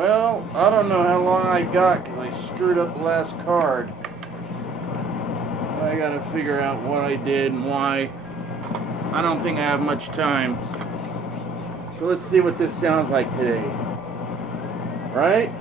Well, I don't know how long I got because I screwed up the last card. I gotta figure out what I did and why. I don't think I have much time. So let's see what this sounds like today. Right?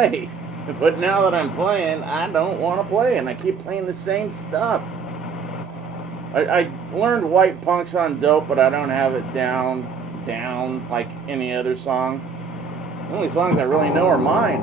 play. But now that I'm playing, I don't want to play, and I keep playing the same stuff. I learned White Punks on Dope, but I don't have it down like any other song. The only songs I really know are mine.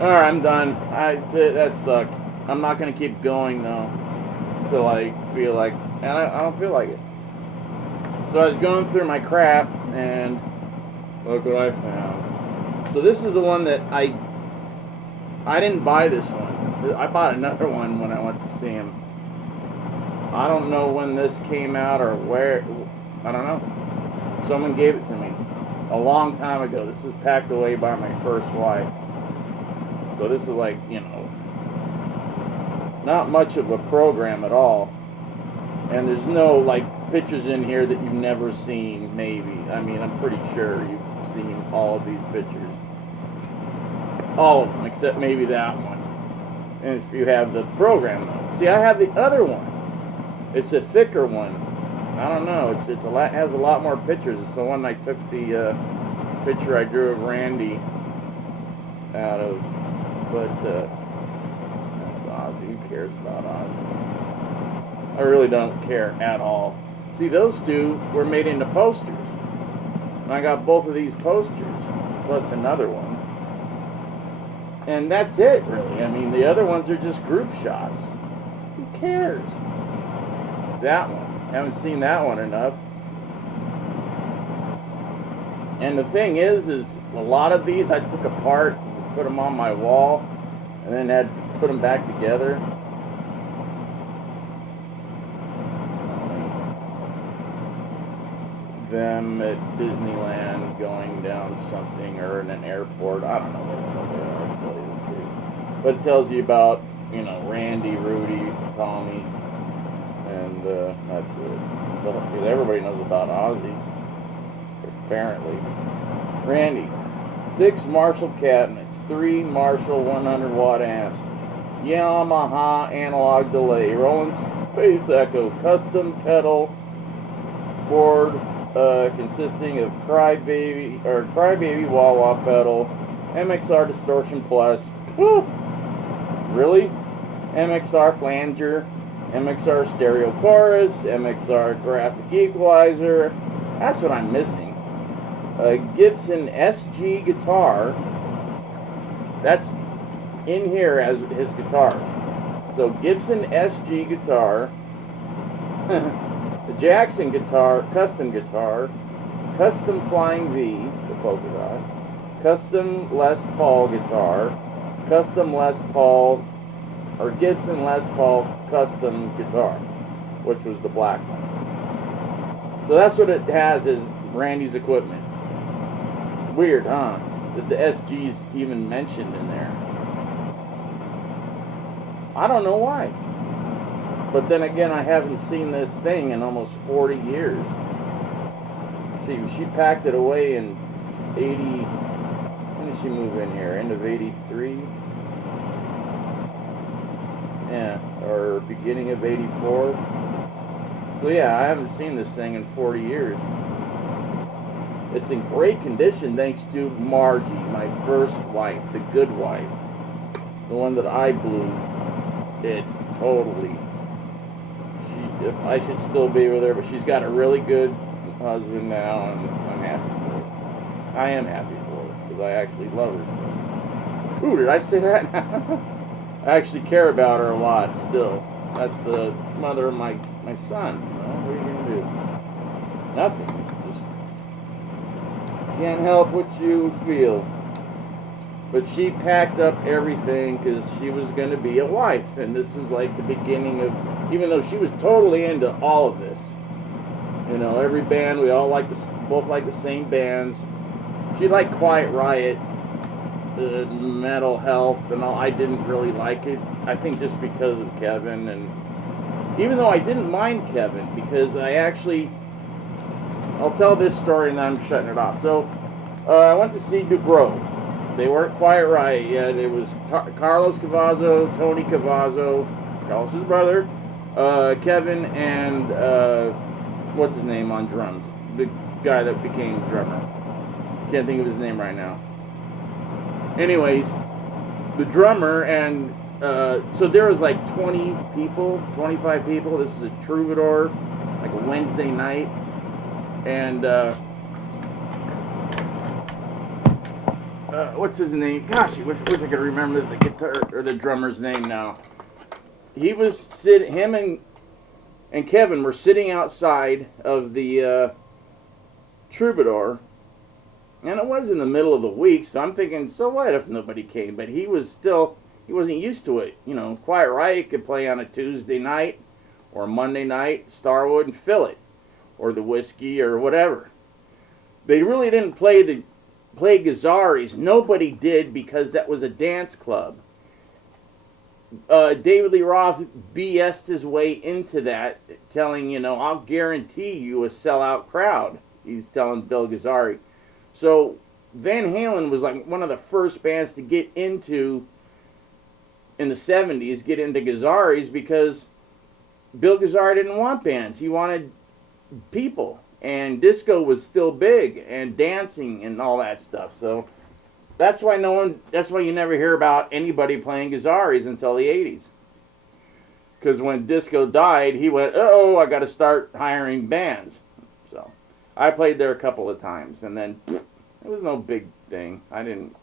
Alright, I'm done. That sucked. I'm not going to keep going, though, until I feel like... And I don't feel like it. So I was going through my crap, and look what I found. So this is the one that I didn't buy this one. I bought another one when I went to see him. I don't know when this came out or where. I don't know. Someone gave it to me a long time ago. This was packed away by my first wife. So this is like, you know, not much of a program at all. And there's no, like, pictures in here that you've never seen, maybe. I mean, I'm pretty sure you've seen all of these pictures. All of them, except maybe that one. And if you have the program, though. See, I have the other one. It's a thicker one. I don't know. It's a lot, has a lot more pictures. It's the one I took the picture I drew of Randy out of. But that's Ozzy. Who cares about Ozzy? I really don't care at all. See, those two were made into posters. And I got both of these posters, plus another one. And that's it, really. I mean, the other ones are just group shots. Who cares? That one. Haven't seen that one enough. And the thing is a lot of these I took apart, put them on my wall, and then had to put them back together. them at Disneyland going down something or in an airport. I don't know what they are, to tell you the truth. But it tells you about, you know, Randy, Rudy, Tommy, and that's it. But everybody knows about Ozzy, apparently. Randy, 6 Marshall cabinets, 3 Marshall 100 watt amps, Yamaha analog delay, Roland Space Echo, custom pedal board consisting of Crybaby wah wah pedal, MXR distortion plus, woo, really? MXR flanger, MXR stereo chorus, MXR graphic equalizer. That's what I'm missing. A Gibson SG guitar. That's in here as his guitars. So Gibson SG guitar, the Jackson guitar, custom Flying V, the polka dot, custom Les Paul guitar, custom Les Paul, or Gibson Les Paul custom guitar, which was the black one. So that's what it has as Randy's equipment. Weird, huh? That the SG's even mentioned in there. I don't know why. But then again, I haven't seen this thing in almost 40 years. See, she packed it away in 80... When did she move in here? End of 83? Yeah, or beginning of 84. So yeah, I haven't seen this thing in 40 years. It's in great condition thanks to Margie, my first wife, the good wife. The one that I blew it totally. If I should still be with her, but she's got a really good husband now, and I'm happy for her. I am happy for her, because I actually love her. Ooh, did I say that? I actually care about her a lot still. That's the mother of my son. Well, what are you going to do? Nothing. Just can't help what you feel. But she packed up everything because she was going to be a wife. And this was like the beginning of, even though she was totally into all of this. You know, every band, we all both like the same bands. She liked Quiet Riot, Mental Health, and all. I didn't really like it. I think just because of Kevin. And even though I didn't mind Kevin, because I'll tell this story and then I'm shutting it off. So, I went to see Dubrow. They weren't Quiet Riot yet. It was Carlos Cavazzo, Tony Cavazzo, Carlos's brother, Kevin, and what's his name on drums? The guy that became drummer. Can't think of his name right now. Anyways, the drummer, and so there was like 20 people, 25 people. This is a Troubadour, like a Wednesday night. And what's his name? Gosh, I wish I could remember the guitar or the drummer's name now. He was him and Kevin were sitting outside of the Troubadour, and it was in the middle of the week, so I'm thinking, so what if nobody came? But he wasn't used to it. You know, Quiet Riot could play on a Tuesday night or Monday night, Starwood, and fill it, or the Whiskey or whatever. They really didn't play Gazzarri's. Nobody did, because that was a dance club. David Lee Roth BS'd his way into that, telling, I'll guarantee you a sellout crowd. He's telling Bill Gazzarri. So Van Halen was like one of the first bands to get into, in the 70s, get into Gazzarri's, because Bill Gazzarri didn't want bands. He wanted people. And disco was still big, and dancing and all that stuff. So that's why you never hear about anybody playing Gazzarri's until the 80s. Because when disco died, he went, I got to start hiring bands. So I played there a couple of times, and then it was no big thing. And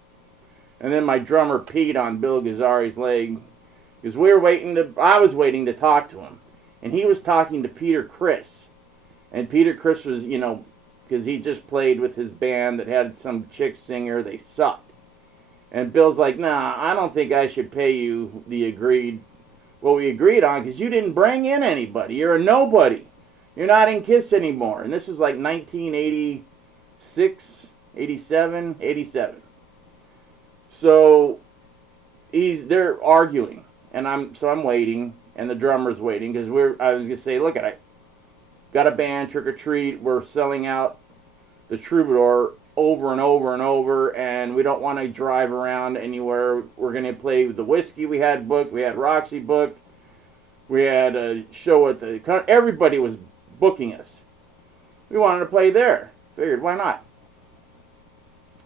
then my drummer peed on Bill Gazzarri's leg, because I was waiting to talk to him, and he was talking to Peter Criss. And Peter Criss was, because he just played with his band that had some chick singer, they sucked. And Bill's like, nah, I don't think I should pay you what we agreed on, because you didn't bring in anybody. You're a nobody. You're not in KISS anymore. And this was like 1986, 87, 87. So they're arguing, and I'm waiting, and the drummer's waiting because I was gonna say, look, I got a band, Trick or Treat. We're selling out the Troubadour over and over and over, and we don't want to drive around anywhere. We're gonna play with the Whiskey we had booked. We had Roxy booked. We had a show at the... Everybody was booking us. We wanted to play there. Figured, why not?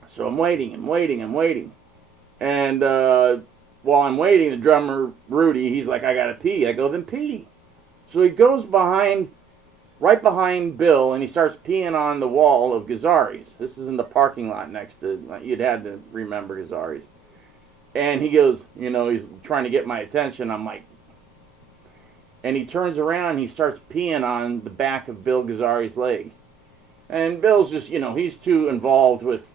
So I'm waiting and waiting and waiting. And while I'm waiting, the drummer, Rudy, he's like, I gotta pee. I go, then pee. So he goes right behind Bill, and he starts peeing on the wall of Gazzari's. This is in the parking lot next to... You'd had to remember Gazzari's. And he goes, he's trying to get my attention. I'm like... And he turns around and he starts peeing on the back of Bill Gazzari's leg. And Bill's just, he's too involved with,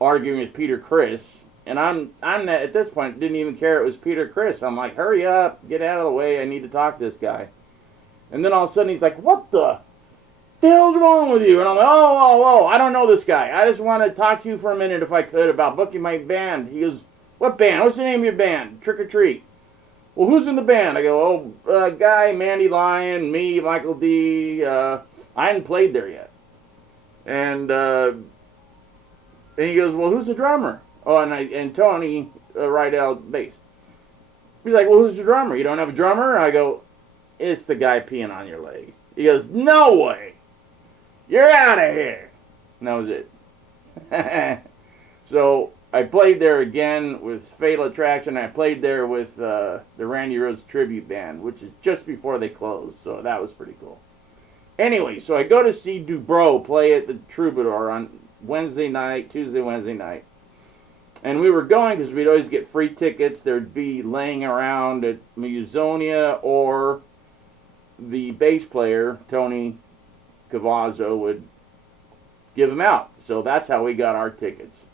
arguing with Peter Criss. And I'm at this point, didn't even care it was Peter Criss. I'm like, hurry up, get out of the way, I need to talk to this guy. And then all of a sudden he's like, what the hell's wrong with you? And I'm like, oh, I don't know this guy. I just want to talk to you for a minute if I could about booking my band. He goes, what band? What's the name of your band? Trick or Treat. Well, who's in the band? I go, Guy, Mandy Lyon, me, Michael D. I hadn't played there yet. And he goes, well, who's the drummer? Oh, and Tony Rydell bass. He's like, well, who's the drummer? You don't have a drummer? I go, it's the guy peeing on your leg. He goes, no way. You're out of here. And that was it. So I played there again with Fatal Attraction. I played there with the Randy Rhoads Tribute Band, which is just before they closed. So that was pretty cool. Anyway, so I go to see Dubrow play at the Troubadour on Wednesday night, Tuesday, Wednesday night. And we were going because we'd always get free tickets. There'd be laying around at Musonia, or the bass player, Tony Cavazzo, would give them out. So that's how we got our tickets.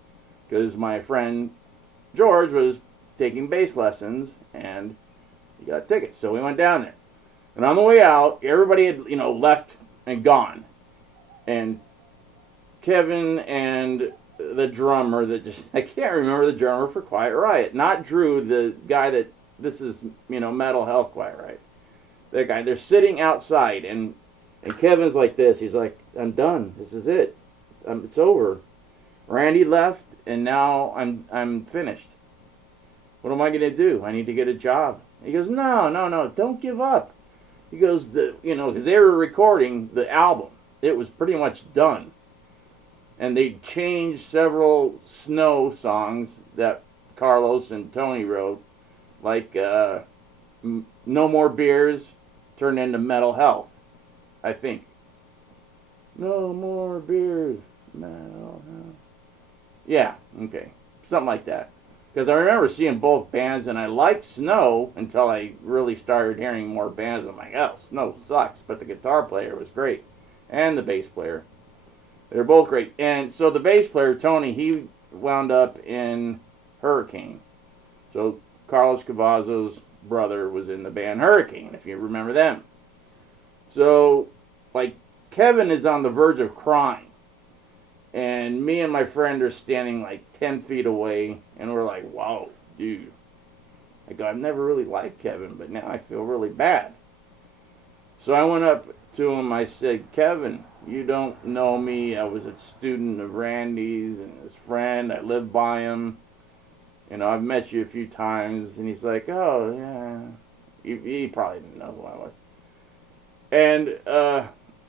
Because my friend George was taking bass lessons, and he got tickets. So we went down there. And on the way out, everybody had, left and gone. And Kevin and the drummer I can't remember the drummer for Quiet Riot. Not Drew, the guy that, this is, Mental Health Quiet Riot. That guy, they're sitting outside, and Kevin's like this. He's like, I'm done. This is it. It's over. Randy left, and now I'm finished. What am I going to do? I need to get a job. He goes, no, don't give up. He goes, because they were recording the album. It was pretty much done. And they changed several Snow songs that Carlos and Tony wrote, like No More Beers turned into Mental Health, I think. No more beers, mental health. Yeah, okay. Something like that. Because I remember seeing both bands, and I liked Snow until I really started hearing more bands. I'm like, oh, Snow sucks. But the guitar player was great. And the bass player. They're both great. And so the bass player, Tony, he wound up in Hurricane. So Carlos Cavazzo's brother was in the band Hurricane, if you remember them. So, Kevin is on the verge of crying. And me and my friend are standing 10 feet away, and we're like, wow, dude. I go, I've never really liked Kevin, but now I feel really bad. So I went up to him, I said, Kevin, you don't know me. I was a student of Randy's and his friend. I lived by him. I've met you a few times. And he's like, oh, yeah. He probably didn't know who I was. And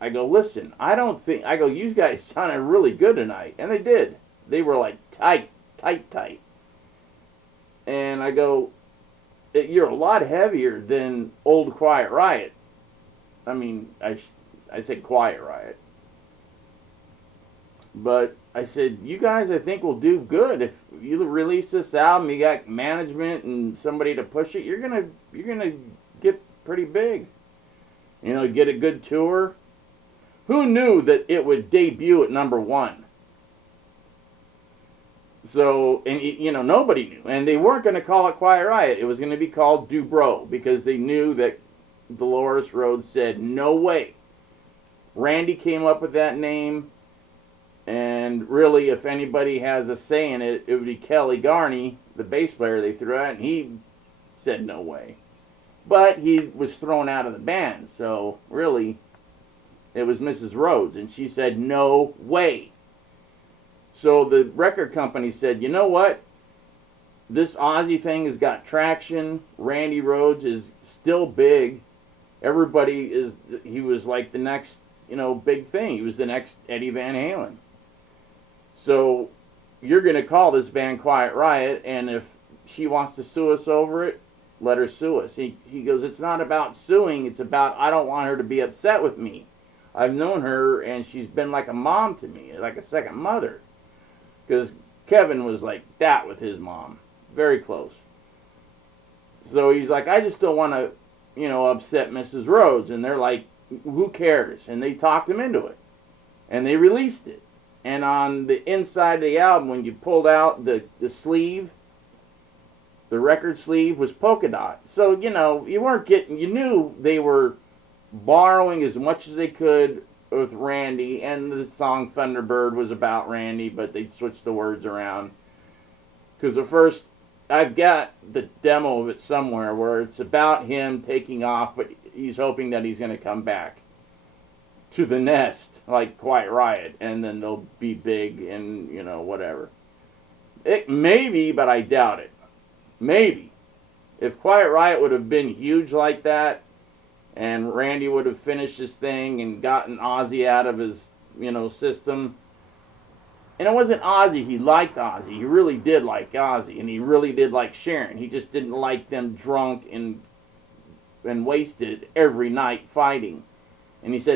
I go, listen, you guys sounded really good tonight. And they did. They were tight. And I go, you're a lot heavier than old Quiet Riot. I mean, I said Quiet Riot. But I said, you guys, I think, will do good. If you release this album, you got management and somebody to push it, you're gonna get pretty big. Get a good tour. Who knew that it would debut at #1? So, and nobody knew. And they weren't going to call it Quiet Riot. It was going to be called Dubrow, because they knew that Dolores Rhoads said, no way. Randy came up with that name, and really, if anybody has a say in it, it would be Kelly Garney, the bass player they threw out, and he said no way. But he was thrown out of the band, so really, it was Mrs. Rhoads, and she said no way. So the record company said, you know what? This Ozzy thing has got traction. Randy Rhoads is still big. He was like the next, big thing. He was the next Eddie Van Halen. So you're going to call this band Quiet Riot, and if she wants to sue us over it, let her sue us. He goes, it's not about suing. It's about I don't want her to be upset with me. I've known her, and she's been like a mom to me, like a second mother. Because Kevin was like that with his mom. Very close. So he's like, I just don't want to, upset Mrs. Rhoads. And they're like, who cares? And they talked him into it. And they released it. And on the inside of the album, when you pulled out the sleeve, the record sleeve was polka dot. So, you knew they were borrowing as much as they could with Randy. And the song Thunderbird was about Randy, but they'd switch the words around. Because the first, I've got the demo of it somewhere where it's about him taking off, but he's hoping that he's going to come back to the nest, like Quiet Riot, and then they'll be big and, whatever. It maybe, but I doubt it. Maybe. If Quiet Riot would have been huge like that, and Randy would have finished his thing and gotten Ozzy out of his, system. And it wasn't Ozzy, he liked Ozzy. He really did like Ozzy, and he really did like Sharon. He just didn't like them drunk and wasted every night fighting. And he said